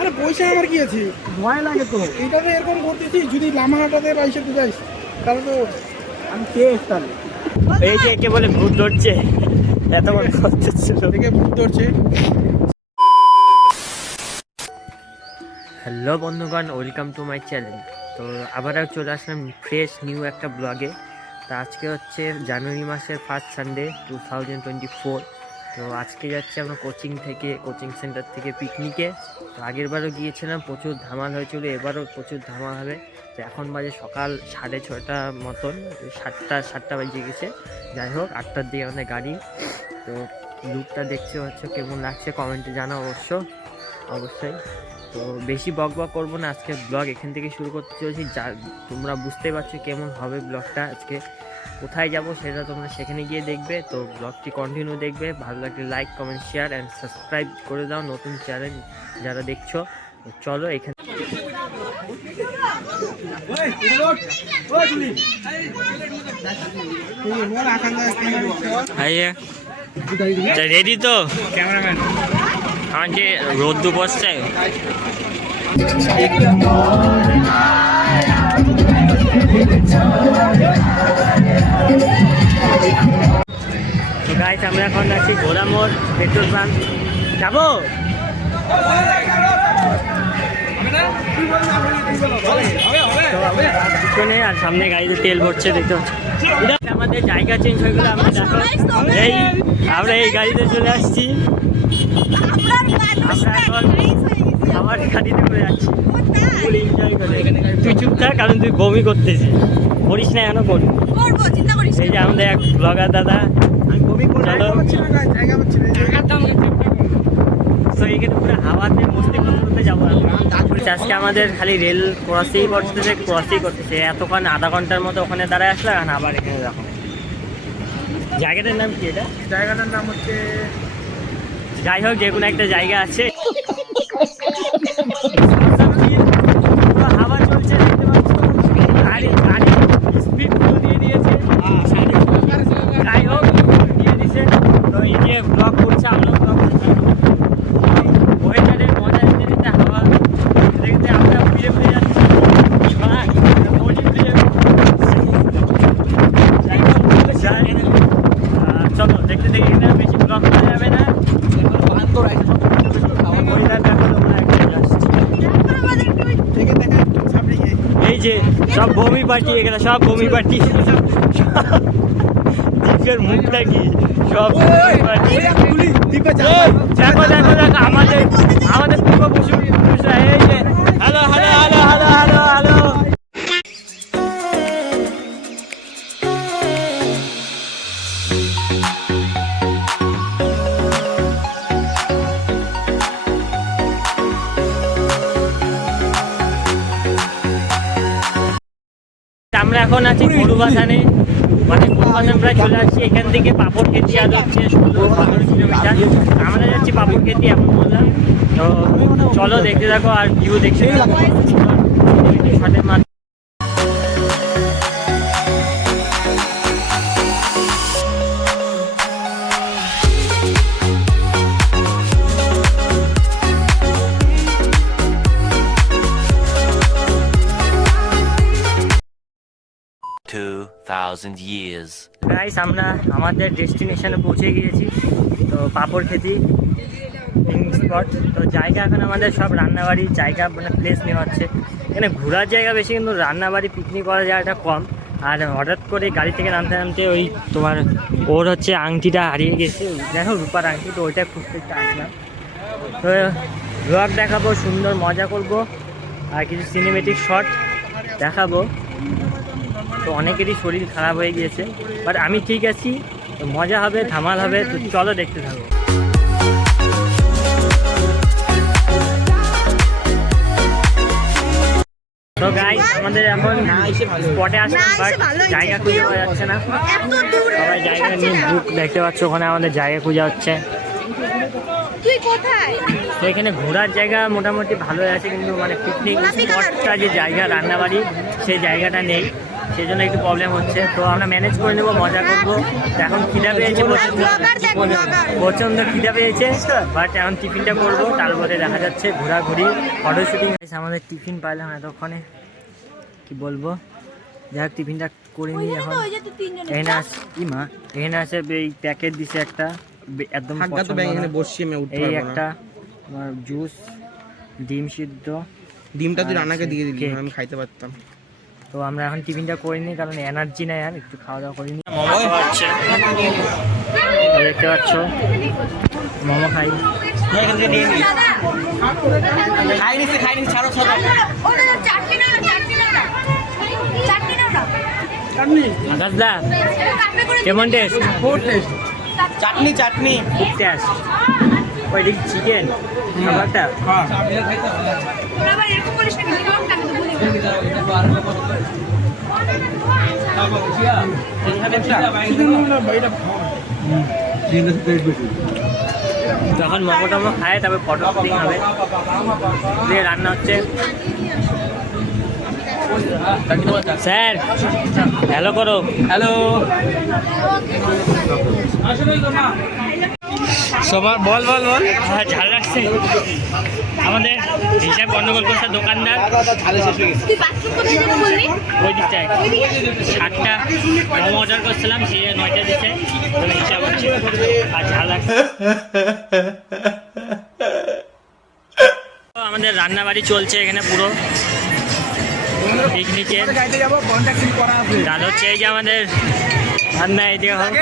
আরে পয়সা আমার কি আছে, ভয় লাগে তো এইটাতে এরকম করতেছি। যদি লামাহাটাতে পয়সা তুই যাইস তাহলে তো আমি পেয়ে তাহলে এই যে একে বলে ভূত ধরছে, এতক্ষণ করতেছিল দেখে ভূত ধরছে। হ্যালো বন্ধুগণ, ওয়েলকাম টু মাই চ্যানেল। তো আবারও চলে আসলাম ফ্রেশ নিউ একটা ব্লগে। তো আজকে হচ্ছে জানুয়ারি মাসের ফার্স্ট সানডে 2024। তো আজকে যাচ্ছি আমরা কোচিং সেন্টার থেকে পিকনিকে। তো আগেরবারও গিয়েছিলাম, প্রচুর ধামাল হয়েছিল, এবারও প্রচুর ধামাল হবে। তো এখন বাজে সকাল 6:30 মতন, 7টা বাজে গেছে। যাই হোক, 8টার দিকে আমাদের গাড়ি। তো লুকটা দেখতে হচ্ছে কেমন লাগছে কমেন্টে জানা অবশ্যই। তো বেশি বক করবো না, আজকে ব্লগ এখান থেকে শুরু করতে চলেছি। যা তোমরা বুঝতে পারছো কেমন হবে ব্লগটা। আজকে কোথায় যাব সেটা তোমরা সেখানে গিয়ে দেখবে। তো ব্লগটি কন্টিনিউ দেখবে, ভালো লাগলে like comment share and subscribe করে দাও নতুন চ্যানেল যারা দেখছো। চলো এখানে রেডি তো ক্যামেরাম্যান? আমার যে রোদ্দু বসছে। তো গাইস, আমরা এখন আছি ঘোড়ামোড় পেট্রোল পাম্প, যাবো। পিছনে আর সামনে গাড়িতে তেল ভরছে, দেখতে পাচ্ছি। আমাদের জায়গা চেঞ্জ হয়ে গেলে আমরা দেখো আমরা এই গাড়িতে চলে আসছি। আমরা এখন আমার গাড়িতে করে যাচ্ছি, ফুল এনজয় করে। তুই চুপ থাক, কারণ তুই বমি করতেছিস। করিস না, এখনো করবি। এই যে আমাদের এক ব্লগার দাদা, তো এখানে পুরো হাওয়াতে মস্তি করতে যাবো। আজকে আমাদের খালি রেল ক্রসিং করতেছে। এতক্ষণ আধা ঘন্টার মতো ওখানে দাঁড়ায় আসলাম, এখন আবার এখানে দেখো। জায়গাটার নাম কি? এটা জায়গাটার নাম হচ্ছে, যাই হোক, যে কোনো একটা জায়গা আছে। হাওয়া চলছে, দেখতে পাচ্ছ, গাড়ি স্পিড ফুল দিয়ে দিয়েছে। যাই হোক, দিয়ে দিছে। তো এই যে ব্লগ করছে, আমরা ব্লগ করছি ওয়েদারের মজা নিতে নিতে, হাওয়া দেখতে আমরা ফিরে যাচ্ছি। চলো দেখতে দেখি, বেশি ব্লগ করা যাবে না। এই যে সব বমি পার্টি, এখানে সব বমি পার্টি। দীপের মুখটা কি সব দেখো দেখো দেখো, আমাদের পূর্বপুরুষরা। এই যে hello hello hello hello hello hello. আমরা এখন আছি গরুবাথানে, মানে গরুবাথান প্রায় চলে আসছি। এখান থেকে পাপড় খেতে আর হচ্ছে 16-17 কিলোমিটার। আমরা যাচ্ছি পাপড় খেতে, এখন বললাম। তো চলো দেখতে থাকো আর ভিউ দেখতে থাকো। গাইস, আমরা আমাদের ডেস্টিনেশনে পৌঁছে গিয়েছি। তো পাপড় খেতি পিকনিক স্পট। তো জায়গা এখন আমাদের সব রান্নাবাড়ির জায়গা, মানে প্লেস নেওয়া হচ্ছে। এখানে ঘোরার জায়গা বেশি, কিন্তু রান্নাবাড়ি পিকনিক করার জায়গাটা কম। আর হঠাৎ করে গাড়ি থেকে নামতে নামতে ওই তোমার ওর হচ্ছে আংটিটা হারিয়ে গেছে, দেখো রূপার আংটি। তো ওইটা খুঁজতে আসলাম। তো ব্লগ দেখাবো, সুন্দর মজা করব, আর কিছু সিনেমেটিক শট দেখাবো। তো অনেকেরই শরীর খারাপ হয়ে গিয়েছে, বাট আমি ঠিক আছি। তো মজা হবে, ধামাল হবে। তো চলো দেখতে থাকো। তো গাইস আমাদের এখন স্পটে আসলাম, বাট জায়গা খুঁজে পাওয়া যাচ্ছে না। সবাই জায়গা নিয়ে বুক দেখতে পাচ্ছ, ওখানে আমাদের জায়গা খুঁজে হচ্ছে। তো এখানে ঘোরার জায়গা মোটামুটি ভালোই আছে, কিন্তু মানে পিকনিক স্পটটা যে জায়গা রান্নাবাড়ি সেই জায়গাটা নেই, সেই জন্য একটু প্রবলেম হচ্ছে। তো আমরা ম্যানেজ করে নেবো, মজা করবো। এখন খিদা পেয়েছে, প্রচণ্ড খিদা পেয়েছে, বাট এখন টিফিনটা করবো, তারপরে দেখা যাচ্ছে ঘোরাঘুরি, ফটো শুটিং। আমাদের টিফিন পাইলাম এতক্ষণে, কি বলবো, যাই হোক টিফিনটা করে নিই এখন। এখানে আছে কি মা, এখানে আছে এই প্যাকেট দিছে একটা একদম এই একটা জুস, ডিম সিদ্ধ। ডিমটা তুই রান্নাকে দিয়ে দিলি, আমি খাইতে পারতাম। তো আমরা এখন টিফিনটা করিনি, কারণ এনার্জি নাই আর, একটু খাওয়া দাওয়া করিনি। মোমো খাওয়া হচ্ছে, দেখতে পাচ্ছ মোমো খাই। আকাশদা কেমন টেস্ট? চাটনি চাটনি খুব টেস্ট। ওই দিক চিকেন খাবারটা যখন মোমো টোমো খায় তারপরে ফটো শুটিং হবে। রান্না হচ্ছে স্যার, হ্যালো করো। হ্যালো সবার বল বল বল। হ্যাঁ ঝাল লাগছে। আমাদের হিসাব গন্ডগোল করছে দোকানদার, ওই দিকটায় 7টা মোমো অর্ডার করছিলাম, সে 9টা দিচ্ছে, হিসাব হচ্ছে। আর ঝাল লাগছে। আমাদের রান্নাবাড়ি চলছে এখানে পুরো পিকনিকের। তাহলে হচ্ছে এই যে আমাদের রান্না এদিকে হোক।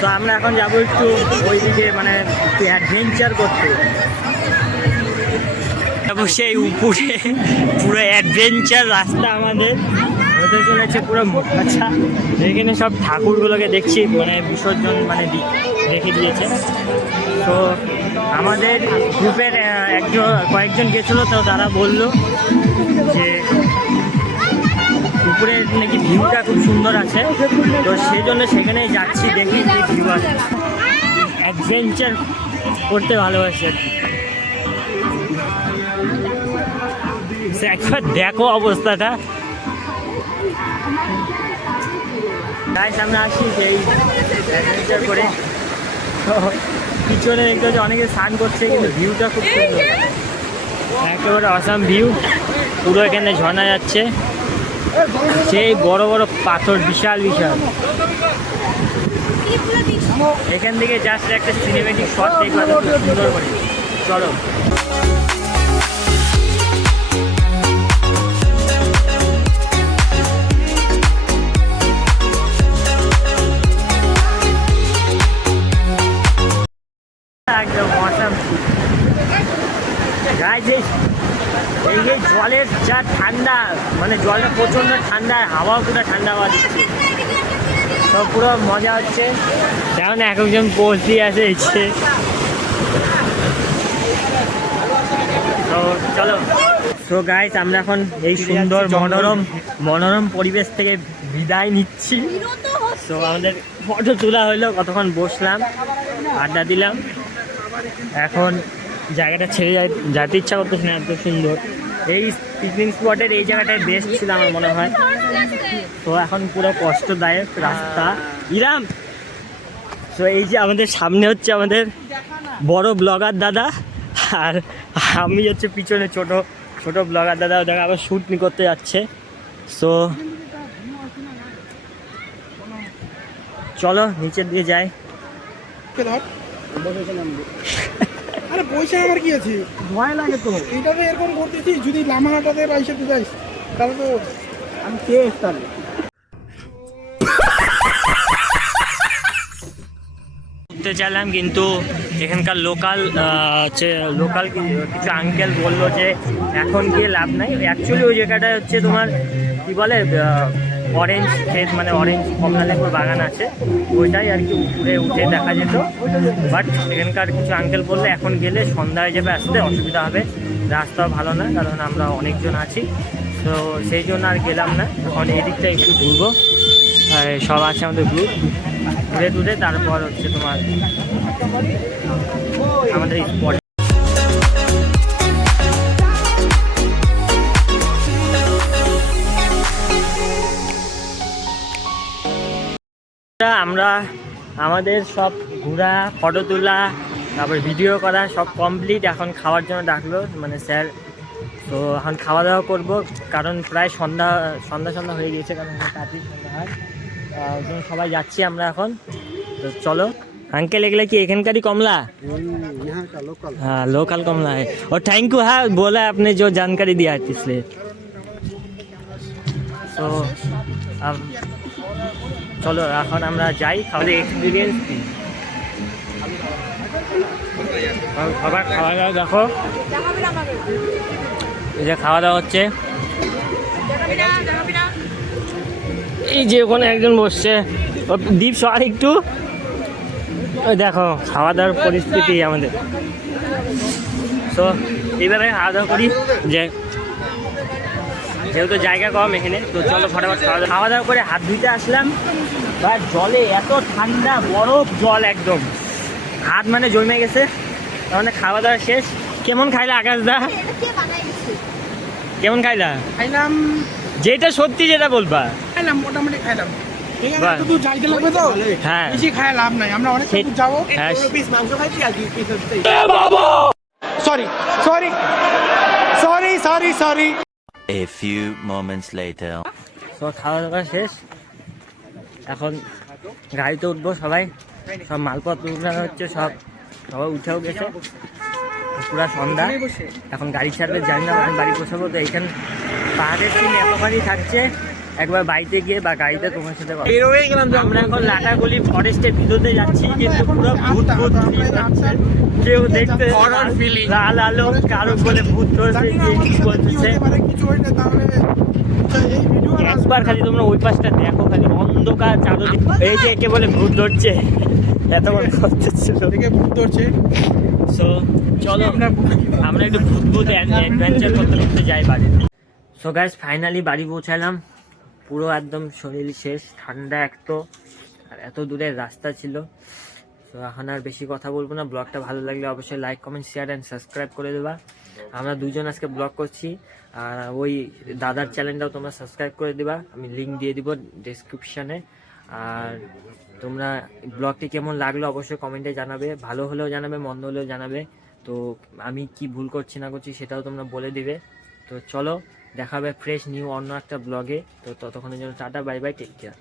তো আমরা এখন যাবো একটু ওইদিকে, মানে একটু অ্যাডভেঞ্চার করতে যাবো। সেই উপরে পুরো অ্যাডভেঞ্চার রাস্তা আমাদের হতে চলেছে পুরো। আচ্ছা এখানে সব ঠাকুরগুলোকে দেখছি, মানে বিসর্জন মানে রেখে দিয়েছে। তো আমাদের গ্রুপের কয়েকজন গেছিলো, তো তারা বললো যে উপরে নাকি ভিউটা খুব সুন্দর আছে, তো সেই জন্য সেখানেই যাচ্ছি, দেখি কি ভিউ আছে। অ্যাডভেঞ্চার করতে ভালোবাসি আর কি। একবার দেখো অবস্থাটা। তাই সামনে আসি সেই অ্যাডভেঞ্চার করে। তো পিছনে দেখতে হচ্ছে অনেকে স্নান করছে, কিন্তু ভিউটা খুব সুন্দর, একেবারে অসাম ভিউ। পুরো এখানে ঝর্ণা যাচ্ছে, সেই বড় বড় পাথর, বিশাল বিশাল। এখান থেকে জাস্ট একটা সিনেমেটিক শট দেখলাম সুন্দর করে। চলো একদম অসাম। গাইস এই যে জলের যা ঠান্ডা, মানে জলটা প্রচণ্ড ঠান্ডা, হাওয়াও পুরো ঠান্ডা হাওয়া দিচ্ছে, তো পুরো মজা হচ্ছে। যেমন একজন বসি আছে ইচ্ছে। তো চলো। তো গাইস আমরা এখন এই সুন্দর মনোরম পরিবেশ থেকে বিদায় নিচ্ছি। তো আমাদের ফটো তোলা হলো, কতক্ষণ বসলাম, আড্ডা দিলাম। এখন জায়গাটা ছেড়ে যেতে ইচ্ছা করতেছে না, এত সুন্দর। এই পিকনিক স্পটের এই জায়গাটায় বেস্ট ছিল আমার মনে হয়। তো এখন পুরো কষ্টদায়ক রাস্তা ইরাম। তো এই যে আমাদের সামনে হচ্ছে আমাদের বড় ব্লগার দাদা, আর আমি হচ্ছে পিছনে ছোট ব্লগার দাদা, ওদের আবার শ্যুট করতে যাচ্ছে। সো চলো নিচের দিকে যাই। আরে পয়সা আমার কি আছে, ভয় লাগে তো। এইটা তো এরকম করতেছি, যদি লামাহাটাতে পয়সা তুই যাইস তাহলে তো আমি শেষ। তাহলে ঘুরতে চাইলাম, কিন্তু এখানকার লোকাল কিছু আঙ্কেল বললো যে এখন গিয়ে লাভ নাই। অ্যাকচুয়ালি ওই জায়গাটা হচ্ছে তোমার কী বলে, অরেঞ্জ ক্ষেত, মানে অরেঞ্জ কমলালেবুর বাগান আছে, ওইটাই আর কি উপরে উঠে দেখা যেত। বাট এখানকার কিছু আঙ্কেল বললে এখন গেলে সন্ধ্যা হয়ে যাবে, আসতে অসুবিধা হবে, রাস্তাও ভালো না, কারণ আমরা অনেকজন আছি, তো সেই জন্য আর গেলাম না। এখন এদিকটা একটু ঘুরবো, সব আছে আমাদের গ্রুপ, ঘুরে টুরে তারপর হচ্ছে তোমার আমাদের স্পট। আমরা আমাদের সব ঘোরা, ফটো তোলা, তারপর ভিডিও করা সব কমপ্লিট। এখন খাওয়ার জন্য ডাকলো মানে স্যার, তো এখন খাওয়া দাওয়া করবো, কারণ প্রায় সন্ধ্যা সন্ধ্যা হয়ে গিয়েছে, কারণ তাড়াতাড়ি সন্ধ্যা হয়। ওই জন্য সবাই যাচ্ছি আমরা এখন। তো চলো। अंकल एगला की एखनकारी कमला? यहाँ का लोकल। हाँ लोकल कमला है। और थैंक यू हाँ बोला आपने जो जानकारी दिया इसलिए। तो अब চলো এখন আমরা যাই, খাওয়ার এক্সপিরিয়েন্স কি খাবার খাওয়া দাওয়া দেখো, এই যে খাওয়া দাওয়া হচ্ছে, এই যে ওখানে একজন বসছে, দীপ সর একটু, ওই দেখো খাওয়া দাওয়ার পরিস্থিতি আমাদের। তো এইভাবে খাওয়া দাওয়া করি, যেহেতু জায়গা কম এখানে, তো চলো ফটাফট খাওয়া দাওয়া করে হাত ধুইতে আসলাম। বা জলে এত ঠান্ডা, বরফ জল একদম, হাত মানে জমে গেছে। তার মানে খাওয়া দাওয়া শেষ। কেমন খাইলা আকাশ দা? কেমন খাইলা? খাইলাম, যেটা সত্যি যেটা বলবা। খাইলাম মোটামুটি খাইলাম। বাহ। শুধু যাইতে লাগবে তো, হ্যাঁ বেশি খায় লাভ নাই, আমরা অনেক দূর যাবো। হ্যাঁ sorry sorry sorry sorry sorry. A few moments later. তো খাওয়া দাওয়া শেষ, এখন গাড়িতে উঠবো সবাই, সব মালপত্র উঠানো হচ্ছে, সবাই উঠেও গেছে, পুরা সন্ধ্যা। এখন গাড়ি ছাড়বে, জানি না এখন বাড়ি পৌঁছাবো। তো এইখানে পাহাড়ের সিন এতখানি থাকছে, একবার বাড়িতে গিয়ে বা গাড়িতে তোমার সাথে আমরা এখন লাটাগুলি ফরেস্টের ভিতরে যাচ্ছি, কিন্তু পুরো ভূত ভূত feel হচ্ছে। কেউ দেখতে লাল আলো, কারো বলে ভূত ধরছে, কে কি বলতেছে। একবার খালি তোমরা ওই পাশটা দেখো, খালি অন্ধকার চারদিক, এই যে একে বলে ভূত ধরছে, এত বড় করতেছিল ভূত ধরছে। সো চলো আমরা একটু ভূত ভূত অ্যাডভেঞ্চার করতে করতে যাই বাড়ি। সো গাইস ফাইনালি বাড়ি পৌঁছালাম, পুরো একদম শরীর শেষ, ঠান্ডা এক তো, আর এত দূরের রাস্তা ছিল। তো এখন আর বেশি কথা বলবো না, ব্লগটা ভালো লাগলে অবশ্যই like comment share and subscribe করে দেবা। আমরা দুজন আজকে ব্লগ করছি, আর ওই দাদার চ্যানেলটাও তোমরা সাবস্ক্রাইব করে দেবা, আমি লিঙ্ক দিয়ে দিব ডেসক্রিপশানে। আর তোমরা ব্লগটি কেমন লাগলো অবশ্যই কমেন্টে জানাবে, ভালো হলেও জানাবে, মন্দ হলেও জানাবে। তো আমি কি ভুল করছি না করছি সেটাও তোমরা বলে দিবে। তো চলো দেখা হবে ফ্রেশ নিউ অন্য একটা ব্লগে। তো ততক্ষণের জন্য tata, bye bye, take care.